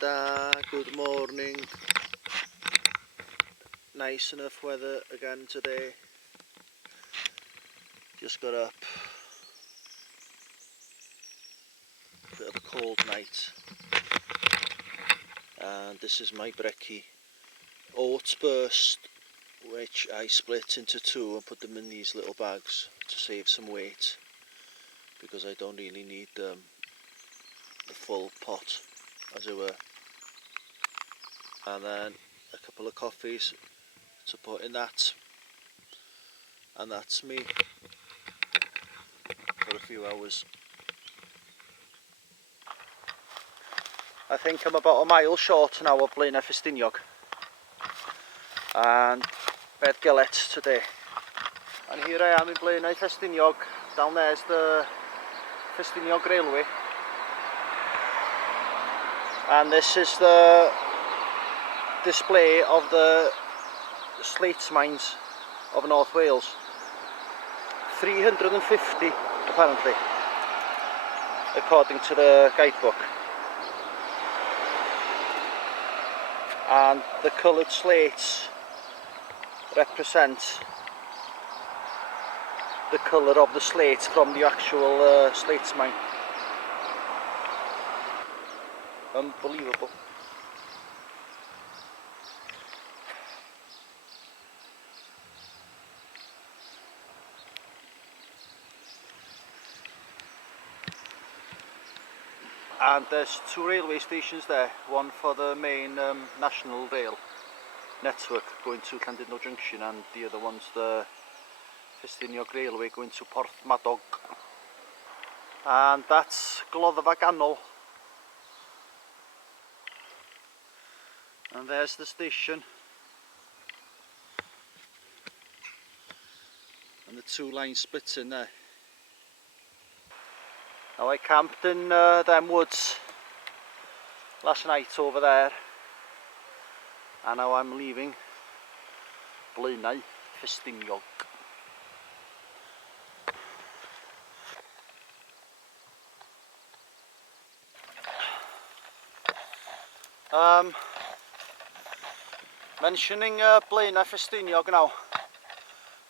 da, good morning. Nice enough weather again today. Just got up. Bit of a cold night. And this is my brekkie. Oats burst, which I split into two and put them in these little bags to save some weight, because I don't really need the full pot, as it were. And then a couple of coffees to put in that, and that's me for a few hours. I think I'm about a mile short now of Blaenau Ffestiniog and Bed Gellert today. And here I am in Blaenau Ffestiniog. Down there's the Ffestiniog Railway, and this is the display of the Slate mines of North Wales. 350 apparently, according to the guidebook. And the coloured slates represent the colour of the slate from the actual slates mine. Unbelievable. And there's two railway stations there, one for the main national rail network going to Llandudno Junction, and the other one's the Ffestiniog Railway going to Porthmadog. And that's Gloddfa Ganol. And there's the station. And the two lines split in there. Now I camped in them woods last night over there, and now I'm leaving Blaenau Ffestiniog. Mentioning Blaenau Ffestiniog now,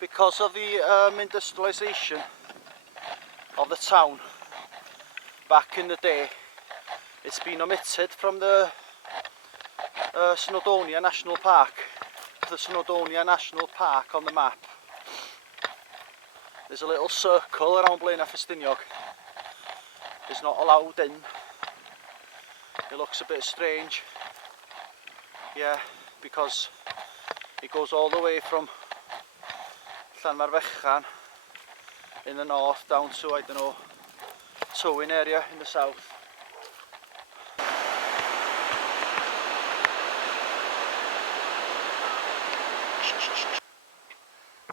because of the industrialisation of the town back in the day, it's been omitted from the Snowdonia National Park. The Snowdonia National Park on the map. There's a little circle around Blaenau Ffestiniog. It's not allowed in. It looks a bit strange. Yeah, because it goes all the way from Llanmarfechan in the north down to, I don't know, Tywyn area in the south.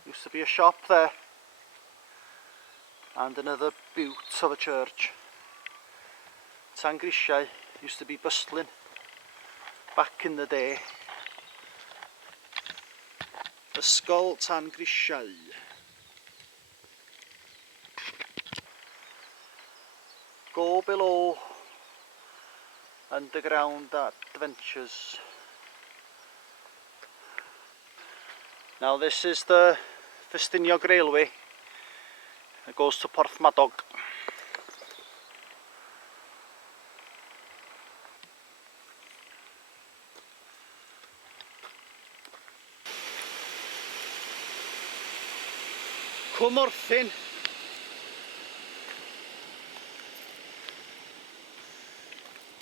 Used to be a shop there, and another beaut of a church. Tangrisiau used to be bustling back in the day. Ysgol Tangrisiau. Go below underground adventures. Now this is the Ffestiniog Railway. It goes to Porthmadog. Cwmorthyn.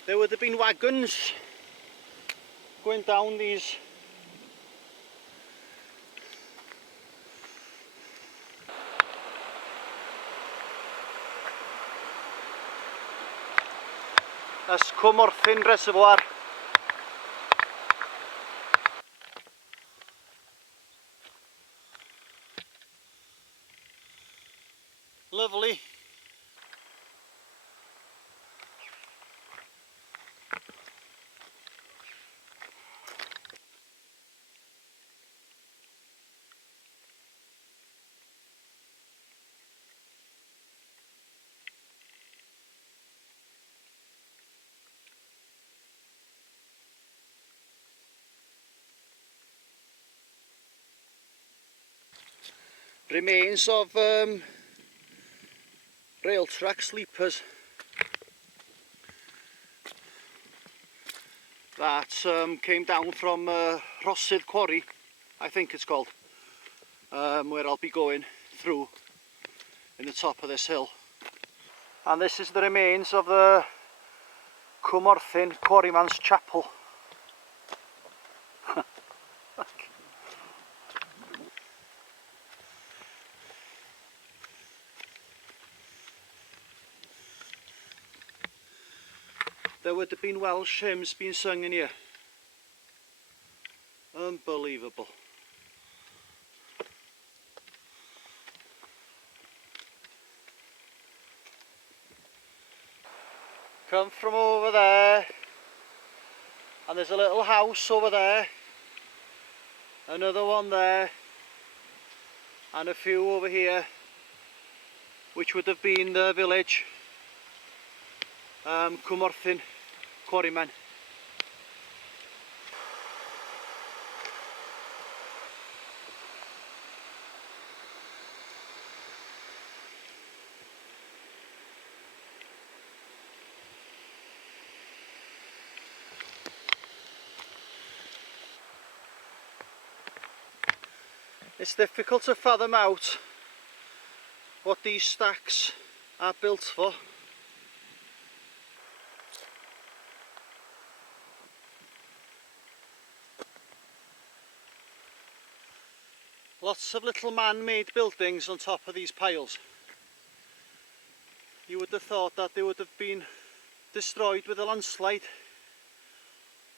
There would have been wagons going down these. That's Cwmorthyn Reservoir. Lovely. remains of rail track sleepers that came down from Rhosydd Quarry, I think it's called, where I'll be going through in the top of this hill. And this is the remains of the Cwmorthyn Quarryman's Chapel. There would have been Welsh hymns being sung in here. Unbelievable. Come from over there, and there's a little house over there, another one there, and a few over here, which would have been the village Cwmorthyn Quarrymen. It's difficult to fathom out what these stacks are built for. Lots of little man-made buildings on top of these piles. You would have thought that they would have been destroyed with a landslide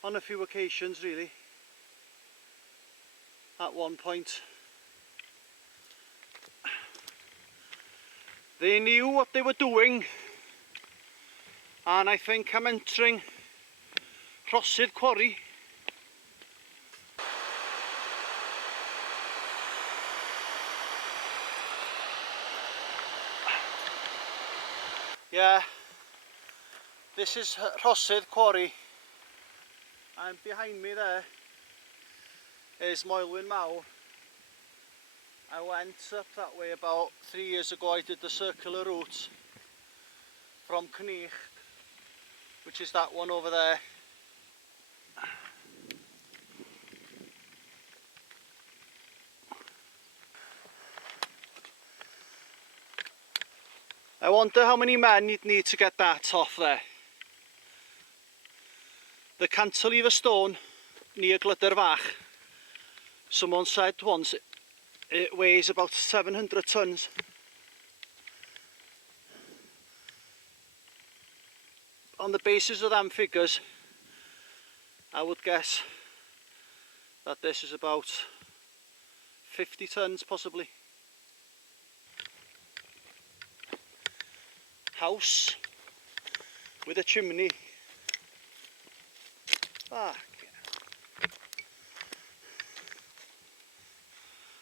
on a few occasions, really, at one point. They knew what they were doing, and I think I'm entering Rhosydd Quarry. Yeah, this is Rhosydd Quarry, and behind me there is Moelwyn Mawr. I went up that way about 3 years ago. I did the circular route from Cneich, which is that one over there. I wonder how many men you'd need to get that off there. The cantilever stone near Glyderfach, someone said once it weighs about 700 tons. On the basis of them figures, I would guess that this is about 50 tons possibly. House with a chimney.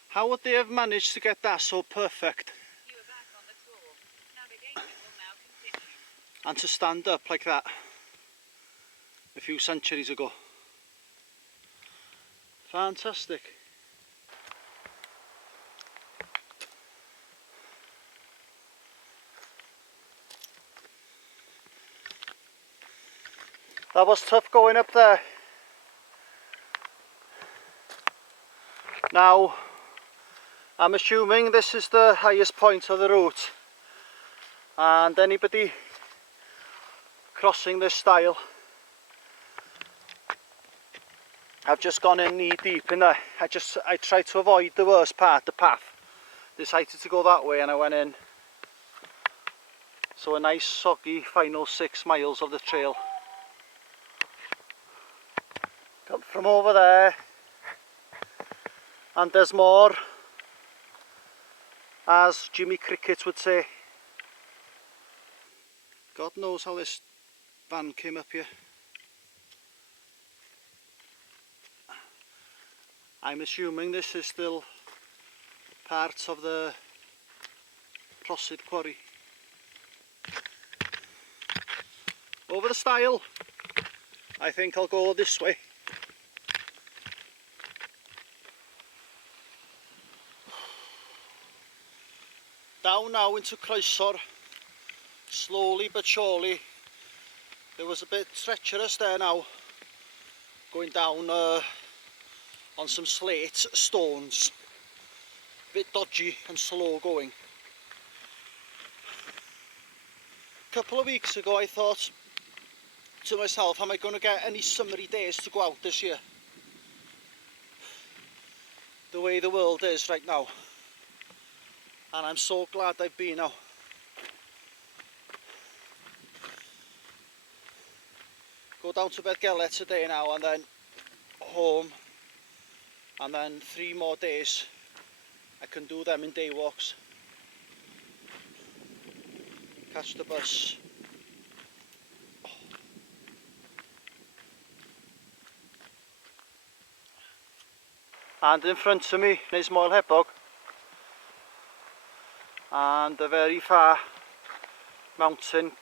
How would they have managed to get that so perfect? You are back on the tour. Navigation will now continue. And to stand up like that a few centuries ago. Fantastic. That was tough going up there. Now, I'm assuming this is the highest point of the route, and anybody crossing this stile, I've just gone in knee deep in there. I tried to avoid the worst part, the path. Decided to go that way and I went in. So a nice soggy final 6 miles of the trail. Come from over there, and there's more, as Jimmy Cricket would say. God knows how this van came up here. I'm assuming this is still part of the Rhosydd Quarry. Over the stile, I think I'll go this way. Down now into Croesor, slowly but surely. There was a bit treacherous there now, going down on some slate stones. Bit dodgy and slow going. A couple of weeks ago I thought to myself, am I going to get any summery days to go out this year? The way the world is right now. And I'm so glad I've been now. Go down to bed Gellert today now and then home, and then 3 more days I can do them in day walks. Catch the bus. And in front of me is Moel Hebog, and the very far mountain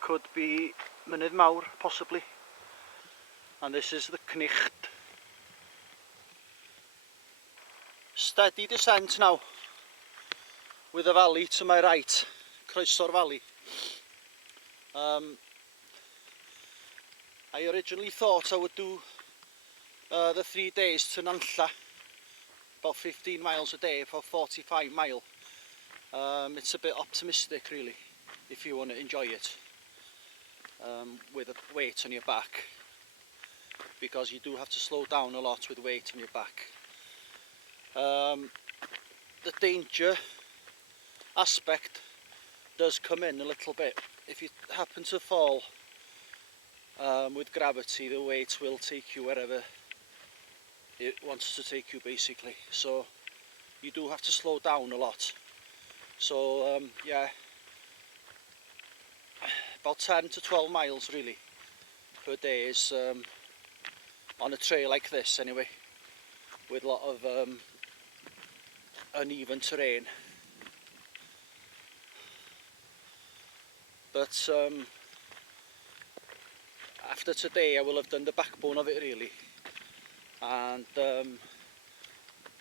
could be Mynydd Mawr possibly, and this is the Cnicht. Steady descent now with a valley to my right, Croesor Valley. I originally thought I would do the 3 days to Nantlla, about 15 miles a day for 45 mile. It's a bit optimistic really if you want to enjoy it with a weight on your back, because you do have to slow down a lot with weight on your back. The danger aspect does come in a little bit. If you happen to fall with gravity, the weight will take you wherever it wants to take you basically, so you do have to slow down a lot. So yeah, about 10 to 12 miles really per day is on a trail like this anyway, with a lot of uneven terrain. But after today I will have done the backbone of it really, and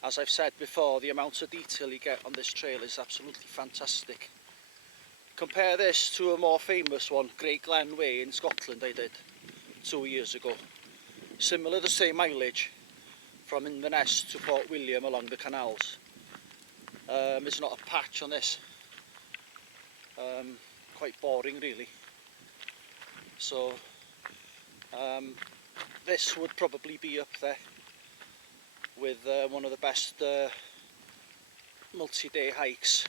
as I've said before, the amount of detail you get on this trail is absolutely fantastic. Compare this to a more famous one, Great Glen Way in Scotland I did 2 years ago. Similar, the same mileage from Inverness to Port William along the canals. There's not a patch on this. Quite boring really. So this would probably be up there with one of the best multi-day hikes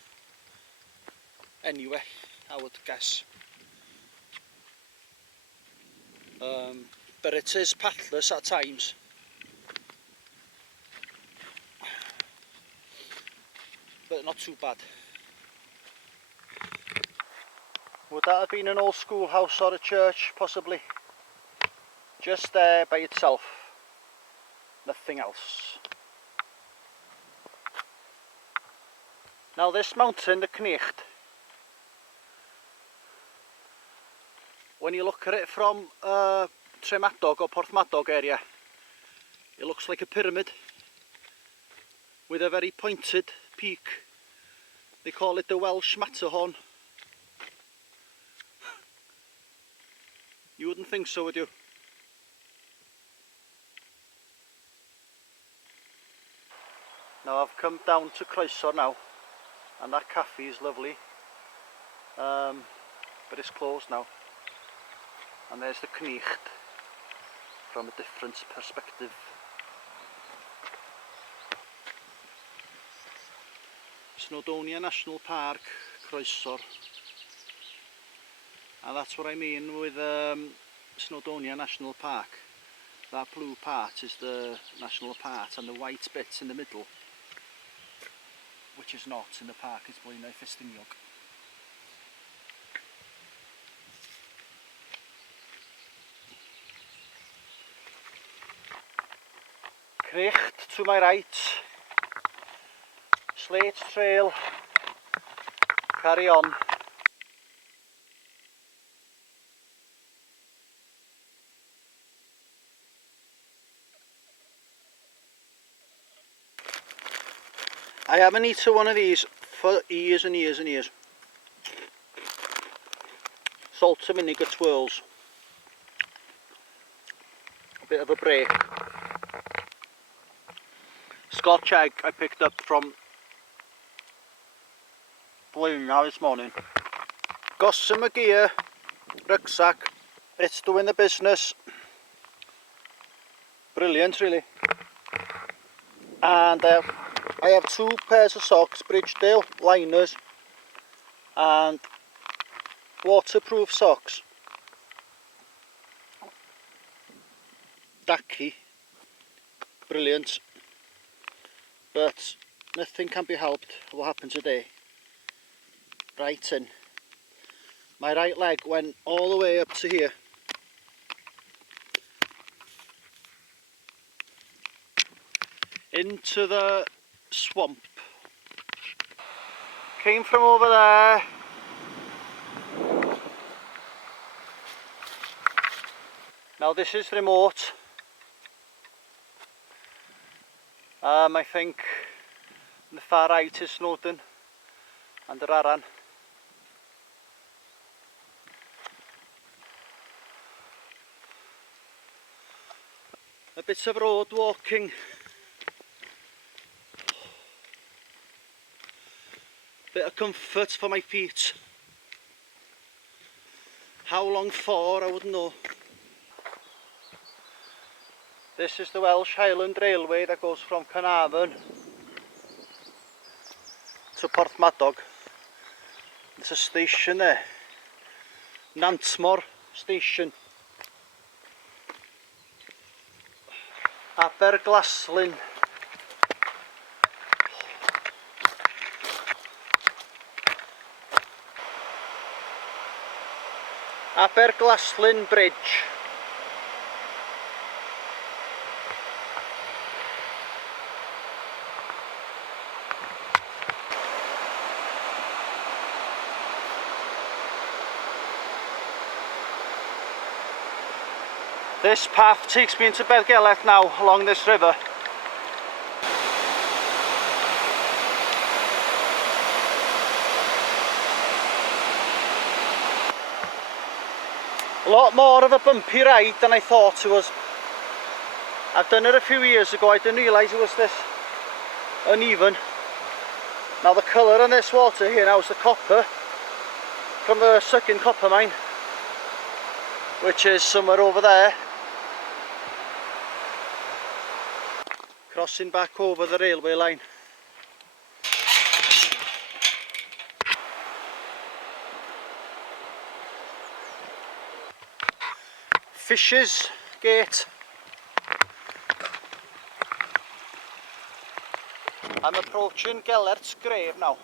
anyway, I would guess. But it is pathless at times. But not too bad. Would that have been an old schoolhouse or a church? Possibly. Just there by itself. Nothing else. Now this mountain, the Cnicht, when you look at it from Tremadog or Porthmadog area, it looks like a pyramid with a very pointed peak. They call it the Welsh Matterhorn. You wouldn't think so, would you? Now I've come down to Croesor now, and that cafe is lovely, but it's closed now. And there's the Cnicht from a different perspective. Snowdonia National Park, Croesor. And that's what I mean with Snowdonia National Park. That blue part is the national part, and the white bits in the middle, which is not in the park, is Blaenau Ffestiniog. Cnicht to my right, Slate trail, carry on. I haven't eaten one of these for years and years and years. Salt and vinegar twirls. A bit of a break. Scotch egg I picked up from Blaenau this morning. Gossamer gear, rucksack. It's doing the business. Brilliant, really. And I have 2 pairs of socks, Bridgedale liners and waterproof socks. Dacky, brilliant. But nothing can be helped what happened today. Right in. My right leg went all the way up to here. Into the swamp. Came from over there. Now this is remote. I think on the far right is Snowdonia and the Raran. A bit of road walking. Bit of comfort for my feet. How long for, I wouldn't know. This is the Welsh Highland Railway that goes from Carnarvon to Porthmadog. There's a station there. Nantmor station. Aberglaslyn. Aberglaslyn Bridge. This path takes me into Gellert now along this river. A lot more of a bumpy ride than I thought it was. I've done it a few years ago, I didn't realise it was this uneven. Now the colour in this water here now is the copper from the sucking copper mine, which is somewhere over there. Crossing back over the railway line. Fishes Gate. I'm approaching Gellert's grave now.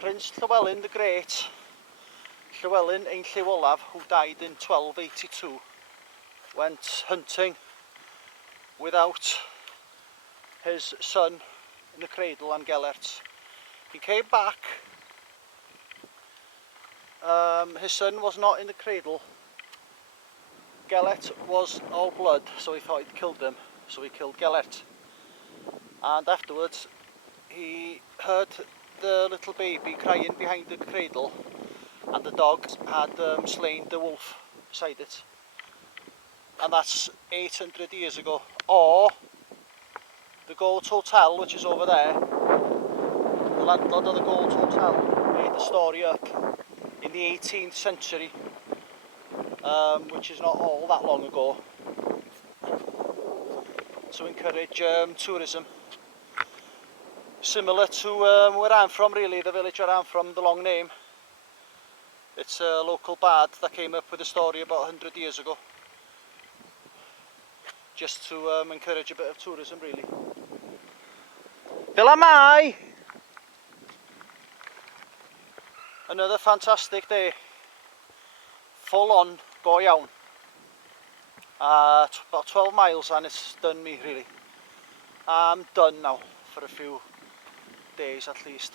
Prince Llywelyn the Great, Llywelyn ein Llyw Olaf, who died in 1282, went hunting without his son in the cradle on Gellert. He came back. His son was not in the cradle. Gellert was all blood, so he thought he'd killed him, so he killed Gellert. And afterwards he heard the little baby crying behind the cradle, and the dog had slain the wolf beside it. And that's 800 years ago. Or the Gold Hotel, which is over there, the landlord of the Gold Hotel made the story up in the 18th century, which is not all that long ago, to encourage tourism. Similar to where I'm from, really, the village where I'm from, the long name. It's a local bard that came up with a story about 100 years ago, just to encourage a bit of tourism, really. Villa Mai! Another fantastic day. Full on, go iawn. About 12 miles and it's done me, really. I'm done now for a few days at least.